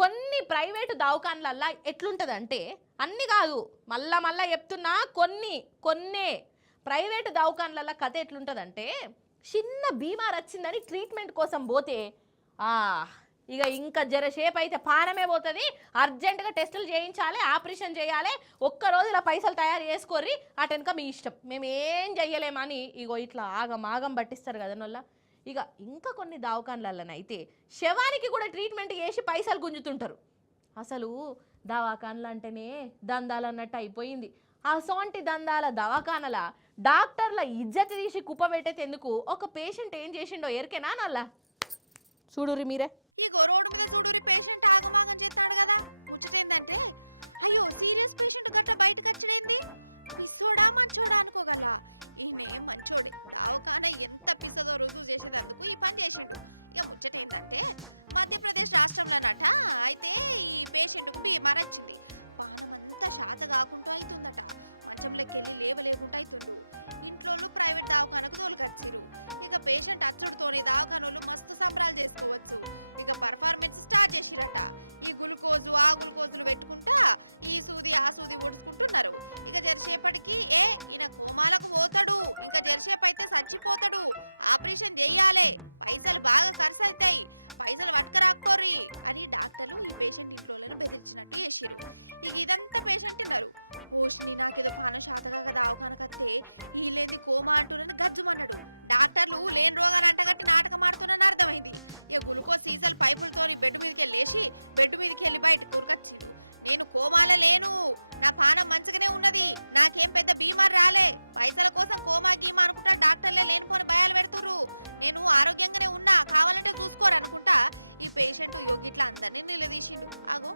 కొన్ని ప్రైవేటు దవాఖాన్లల్లా ఎట్లుంటదంటే అన్ని కాదు, మళ్ళా మళ్ళా చెప్తున్నా, కొన్నే ప్రైవేటు దవాఖాన్లల్లా కథ ఎట్లుంటదంటే చిన్న బీమార్ వచ్చిందని ట్రీట్మెంట్ కోసం పోతే ఇక ఇంకా జరసేపు అయితే పానమే పోతుంది, అర్జెంటుగా టెస్టులు చేయించాలి, ఆపరేషన్ చేయాలి, ఒక్క రోజుల పైసలు తయారు చేసుకోర్రి, అటెనక మీ ఇష్టం, మేము ఏం చెయ్యలేమని ఇగో ఇట్లా ఆగం పట్టిస్తారు కదా నొల్ల. ఇక ఇంకా కొన్ని దవాఖాన్లలోనైతే శవానికి కూడా ట్రీట్మెంట్ చేసి పైసలు గుంజుతుంటారు. అసలు దవాఖాన్లు అంటేనే దందాలు అన్నట్టు అయిపోయింది. అసోంటి దందాల దవాఖానల డాక్టర్ల ఇజ్జత్ తీసి కుప్పబెట్టేందుకు ఒక పేషెంట్ ఏం చేసిండో ఎరికేనా నల్లా? చూడురి మీరే. ఈ రోడ్డు మీద చూడురి పేషెంట్ ఆగమాగం చేస్తాడు కదా. ముచ్చటేందంటే అయ్యో సీరియస్ పేషెంట్ గట్ల బయటకు వచ్చడేంది, పిసోడా మంచోడా అనుకోగల. ఈయనే మంచోడే, దావకాన ఎంత పిసదో రుజువు చేసేదందుకు ఈ పని చేసిండు. ఇక ముచ్చటేందంటే మధ్యప్రదేశ్ రాష్ట్రంలోనట అయితే ఈ పేషెంట్కు బీమార్ వచ్చింది. పానమంతా శాత కాకుండా అవుతుందట, మంచంలోకెళ్ళి లేవలేకుండా అవుతుండు. ఇంట్లో ప్రైవేట్ దవాఖానకు తోలుకొచ్చిరు. ఇక పేషెంట్ అచ్చుడుతోని దవాఖానోళ్ళు మస్తు సంబరాలు చేసుకోవచ్చు. ఇక పర్ఫార్మెన్స్ స్టార్ట్ చేసిరట. ఈ గ్లూకోజు ఆ గ్లూకోజులు పెట్టుకుంటా ఈ సూది ఆ సూది ఓడుచుకుంటున్నారు. ఇక జరసేపటికి ఈయన కోమాలకు పోతాడు, ఇంకా జరసేపు అయితే చచ్చిపోతాడు, ఆపరేషన్ చెయ్యాలే, పైసలు బాగా ఖర్చు అవుతాయి, పైసలు పట్టుకరాక్కోర్రి అని డాక్టర్లు ఈ పేషెంట్ ఇంట్లోలను బెదిరించినట్టు చేసిరు. ఇక ఇదంతా పేషెంట్ తిన్నారు. ఓష్ని నాకేదో పానం శాతగా కదా అవకానకత్తే వీళ్ళేంది కోమా అంటున్నాను గజ్జుమన్నాడు. డాక్టర్లు లేని రోగాన్ని అంటగట్టి నాటకం ఆడుతున్నాను అర్థమైంది. ఇక గ్లూకోజ్ సీజల్ పైపులతోని బెడ్ మీదకి వెళ్ళేసి బెడ్ మీదకి వెళ్ళి బయట కురకొచ్చిండు. నేను కోమాల లేను, నా పానం మంచిగానే ఉన్నది, నాకేం పెద్ద బీమార్ రాలే, పైసల కోసం కోమా గీమా అనుకుంటా డాక్టర్లే లేనిపోని భయాలు పెడుతుర్రు, నేను ఆరోగ్యంగానే ఉన్నా, కావాలంటే చూసుకోరు అనుకుంటా ఈ పేషెంట్ యోగిట్లా అందరినీ నిలదీసిండు. ఆగో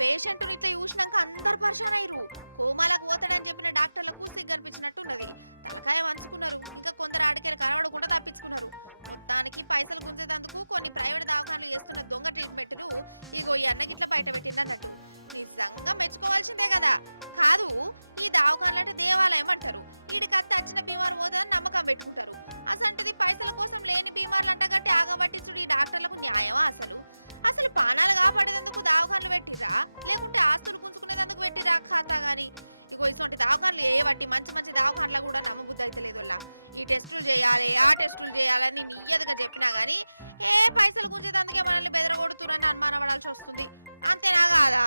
పేషెంట్ ఇట్లా చూసినాక అందరు పరిశాన్ అయ్యారు. కోమాలకు పోతాడని చెప్పిన డాక్టర్లకు సిగ్గు అనిపించినట్టున్నది. తలకాయ వంచుకున్నారు, ఇంకా కొందరు ఆడికేలు కనబడకుండా తప్పించుకున్నారు. మొత్తానికి పైసలు గుంజేందుకు కొన్ని ప్రైవేట్ దవాఖానలు చేస్తున్న దొంగ ట్రీట్మెంట్ను ఇగో ఈ అన్నగిట్ల బయట పెట్టిందన్నట్టు. నిజంగా మెచ్చుకోవాల్సిందే కదా. కాదు, ఈ దవాఖానలు అంటే దేవాలయం అంటారు. ఈడికత్త వచ్చిన బీమారు పోతుందని నమ్మకం పెట్టుకుంటారు. అసంటిది పైసల కోసం లేని బీమార్లు అంటగట్టి ఆగం పట్టించుడు ఈ డాక్టర్లకు న్యాయమా? అసలు పానాలు కాపాడేందుకు దవాఖానలు పెట్టిరా, లేకుంటే ఆస్తులు గుంజుకునేందుకు పెట్టిరా ఖాతా గాని. ఇగో ఇటువంటి దవాఖానలు ఏ బట్టి మంచి మంచి దవాఖానలు కూడా నమ్మబుద్ధి అయితే లేదు. ఈ టెస్టులు చేయాలి ఆ టెస్టులు చేయాలని నియ్యదుగా చెప్పినా గానీ పైసలు గుంజేదందుకే మనల్ని బెదరగొడుతున్నారని అనుమానపడాల్సి వస్తుంది. అంతేనా కాదా?